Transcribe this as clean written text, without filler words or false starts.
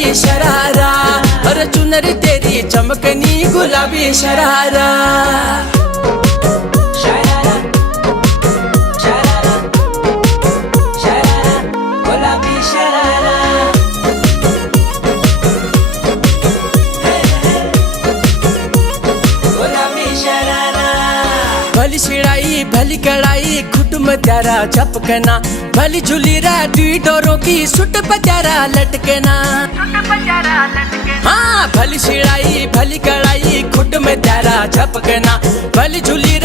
गुलाबी शरारा, और चुनर तेरी चमकनी गुलाबी शरारा। भली शिड़ाई भली कड़ाई खुट में त्यारा झपकना, भली झूली री डोरों की सुट पचारा लटकना। हाँ भली शिड़ाई भली कड़ाई खुट में त्यारा झपकना, भली झूली